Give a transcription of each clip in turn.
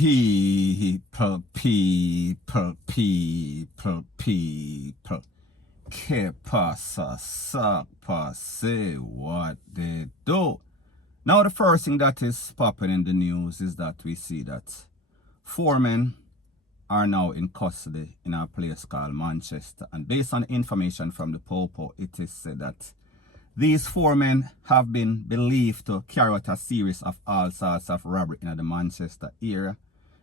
People. Que pasa, Sharpe, say what they do. Now the first thing that is popping in the news is that we see that 4 men are now in custody in a place called Manchester. And based on information from the Popo, it is said that these 4 men have been believed to carry out a series of all sorts of robbery in the Manchester area.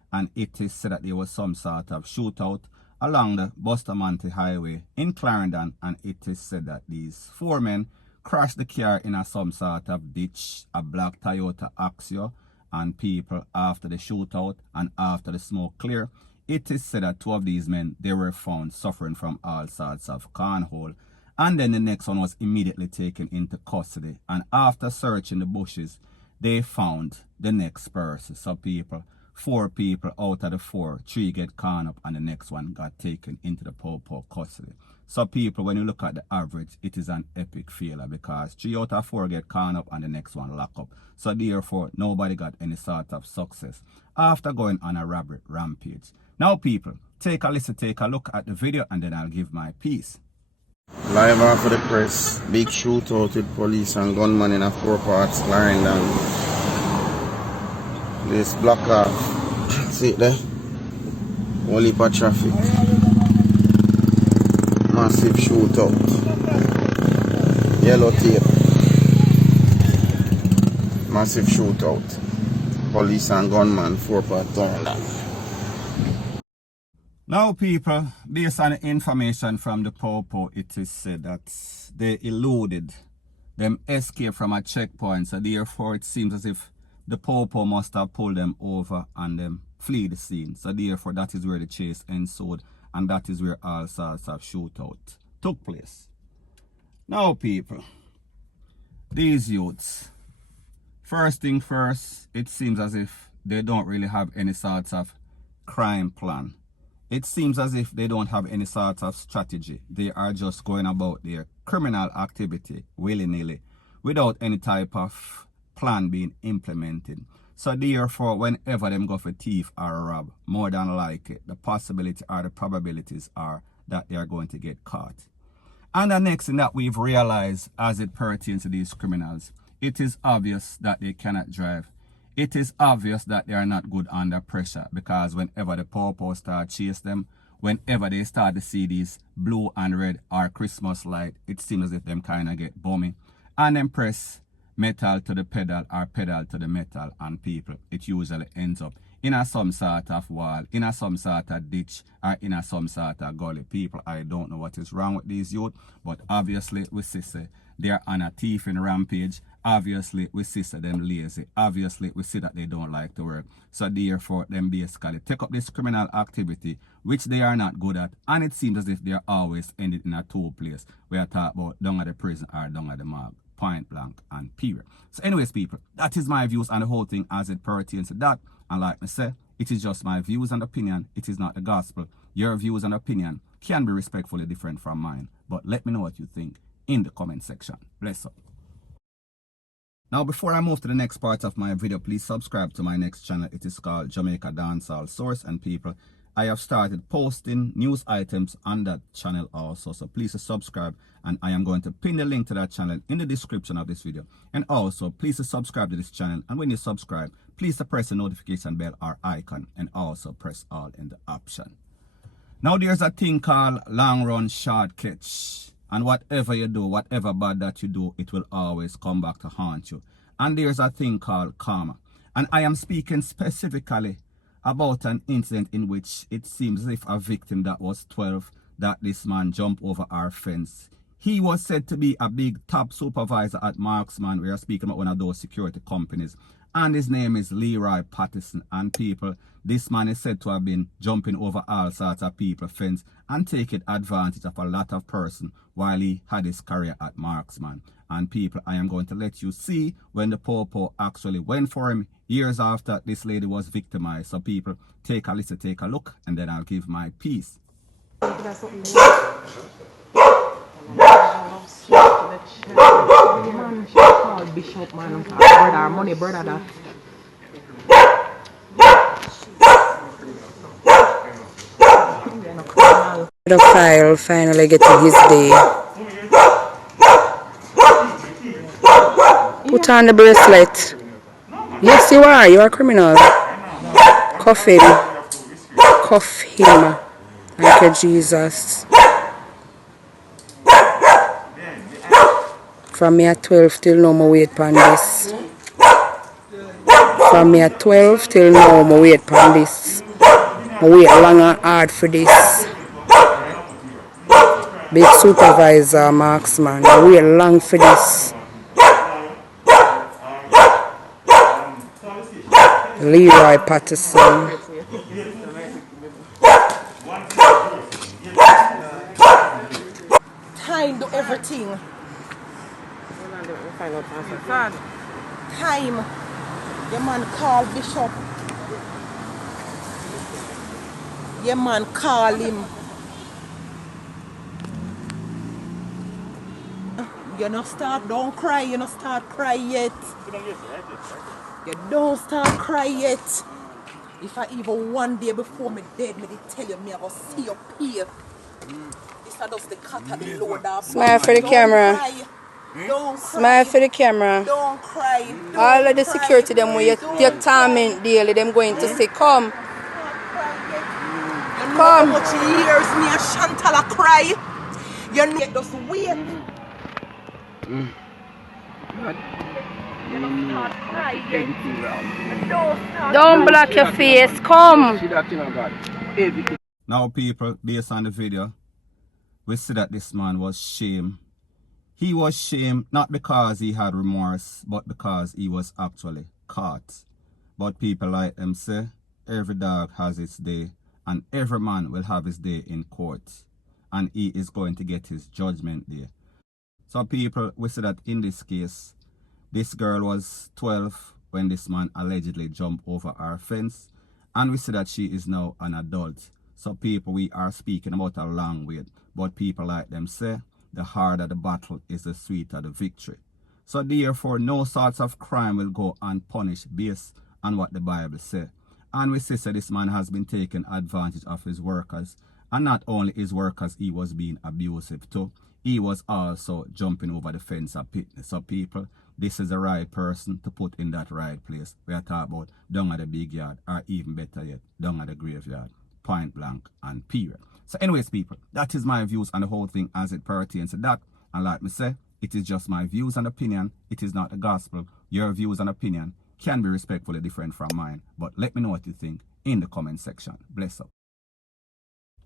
And it is said that there was some sort of shootout along the Bustamante Highway in Clarendon, and it is said that these 4 men crashed the car in some sort of ditch, a black Toyota Axio, and people after the shootout and after the smoke clear, it is said that 2 of these men, they were found suffering from all sorts of cornhole, and then the next one was immediately taken into custody, and after searching the bushes, they found the next person. So people, 4 people out of the 4, 3 get caught up and the next one got taken into the Popo custody. So people, when you look at the average, it is an epic failure because 3 out of 4 get caught up and the next one lock up. So therefore, nobody got any sort of success after going on a robbery rampage. Now people, take a listen, take a look at the video and then I'll give my piece. Live off of the press, big shootout with police and gunmen in a 4 parts, Clarendon. This block off, see it there? Whole heap of traffic. Massive shootout. Yellow tape. Massive shootout. Police and gunmen, 4 part Clarendon. Now people, based on the information from the Popo, it is said that they eluded them escape from a checkpoint, so therefore it seems as if the Popo must have pulled them over and them flee the scene. So therefore that is where the chase ensued and that is where all sorts of shootout took place. Now people, these youths, first thing first, it seems as if they don't really have any sorts of crime plan. It seems as if they don't have any sort of strategy. They are just going about their criminal activity willy-nilly without any type of plan being implemented. So therefore, whenever them go for thief or rob, more than likely, the possibility or the probabilities are that they are going to get caught. And the next thing that we've realized as it pertains to these criminals, it is obvious that they cannot drive. It is obvious that they are not good under pressure because whenever the Popo start chase them, whenever they start to see these blue and red or Christmas light, it seems as if them kind of get bummy and then press metal to the pedal or pedal to the metal, and people, it usually ends up in some sort of wall, in some sort of ditch, or in some sort of gully. People, I don't know what is wrong with these youth, but obviously we see they are on a thieving rampage. Obviously we see them lazy. Obviously we see that they don't like to work. So therefore them basically take up this criminal activity which they are not good at, and it seems as if they are always ended in a 2 place. We are talking about down at the prison or down at the morgue. Point blank and period. So anyways people, that is my views on the whole thing as it pertains to that, and like I said, it is just my views and opinion. It is not the gospel. Your views and opinion can be respectfully different from mine, but let me know what you think in the comment section. Bless up. Now before I move to the next part of my video, please subscribe to my next channel. It is called Jamaica Dancehall Source, and people, I have started posting news items on that channel also, so please subscribe, and I am going to pin the link to that channel in the description of this video. And also please subscribe to this channel, and when you subscribe, please press the notification bell or icon and also press all in the option. Now there's a thing called long run short catch, and whatever you do, whatever bad that you do, it will always come back to haunt you. And there's a thing called karma, and I am speaking specifically about an incident in which it seems as if a victim that was 12, that this man jumped over our fence. He was said to be a big top supervisor at Marksman. We are speaking about one of those security companies, and his name is Leroy Patterson. And people, this man is said to have been jumping over all sorts of people's fence and taking advantage of a lot of person while he had his career at Marksman. And people, I am going to let you see when the Popo actually went for him years after this lady was victimized. So people, take a listen, take a look, and then I'll give my piece. Bishop man, brother, money brother that. Pedophile finally getting his day. Put on the bracelet. Yes, you are. You are a criminal. Cuff him. Cuff him. Thank you, Jesus. From me at 12 till now, I wait for this. From me at 12 till now, I wait for this. I wait long and hard for this. Big supervisor, marksman. I wait long for this. Leroy Patterson. Time do everything. Time. Your man call Bishop. Your man call him. You don't start, don't cry, you don't start cry yet. You don't start cry yet. If I even one day before me dead, me they tell you me I go see you here. This is just the cut of the load up. Smile for the camera. Don't cry. Smile for the camera. Don't cry. Don't All of the cry. security them where your torment daily, them going to say, come. You know how much years me and Chantal a cry. You know, just wait. Don't block your face, come. Now people, based on the video, we see that this man was shamed. He was shamed not because he had remorse, but because he was actually caught. But people like them say, every dog has its day, and every man will have his day in court. And he is going to get his judgment day. So people, we see that in this case, this girl was 12 when this man allegedly jumped over our fence. And we see that she is now an adult. So people, we are speaking about a long wait. But people like them say, the harder the battle is the sweeter the victory. So therefore, no sorts of crime will go unpunished based on what the Bible says. And we see that this man has been taking advantage of his workers. And not only his workers, he was being abusive too. He was also jumping over the fence of fitness. So people, this is the right person to put in that right place. We are talking about down at the big yard, or even better yet, down at the graveyard, point blank and period. So anyways, people, that is my views on the whole thing as it pertains to that. And like me say, it is just my views and opinion. It is not the gospel. Your views and opinion can be respectfully different from mine. But let me know what you think in the comment section. Bless up.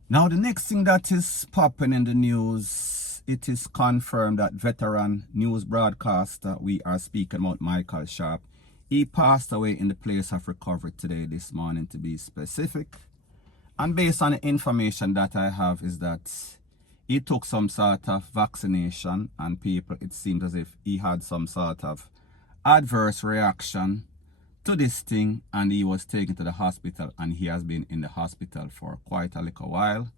Now, the next thing that is popping in the news, it is confirmed that veteran news broadcaster, we are speaking about Michael Sharpe, he passed away in the place of recovery today, this morning to be specific. And based on the information that I have is that he took some sort of vaccination, and people, it seemed as if he had some sort of adverse reaction to this thing, and he was taken to the hospital, and he has been in the hospital for quite a little while.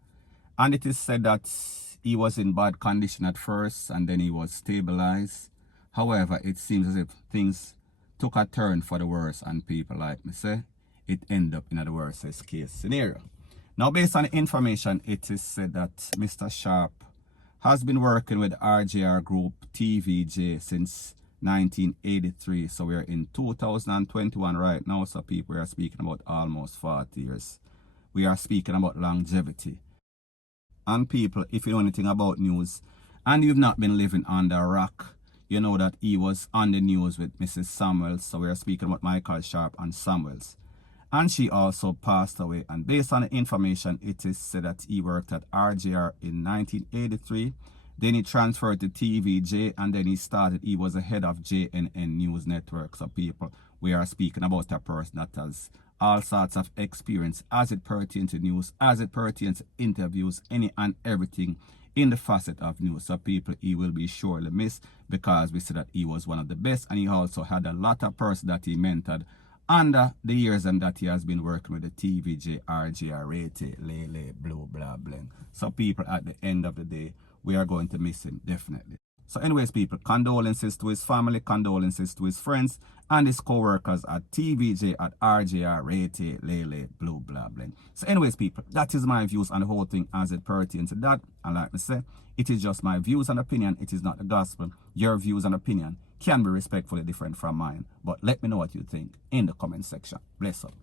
And it is said that he was in bad condition at first, and then he was stabilized. However, it seems as if things took a turn for the worse, and people like me say, it ended up in the worst case scenario. Now, based on the information, it is said that Mr. Sharpe has been working with RJR Group TVJ since 1983. So we're in 2021 right now. So people, we are speaking about almost 40 years. We are speaking about longevity. And people, if you know anything about news and you've not been living under a rock, you know that he was on the news with Mrs. Samuels. So we are speaking about Michael Sharpe and Samuels. And she also passed away. And based on the information, it is said that he worked at RJR in 1983. Then he transferred to TVJ, and then he was the head of JNN News Network. So people, we are speaking about a person that has all sorts of experience as it pertains to news, as it pertains to interviews, any and everything in the facet of news. So people, he will be surely missed, because we see that he was one of the best, and he also had a lot of persons that he mentored under the years that he has been working with the TVJ, RJR, Rete, Lele, Blue, Blah, Bling. So people, at the end of the day, we are going to miss him, definitely. So anyways, people, condolences to his family, condolences to his friends, and his co-workers at TVJ, at RJR, Rete, Lele, Blue, blah, blah. So anyways, people, that is my views on the whole thing as it pertains to that. And like I say, it is just my views and opinion. It is not the gospel. Your views and opinion can be respectfully different from mine. But let me know what you think in the comment section. Bless up.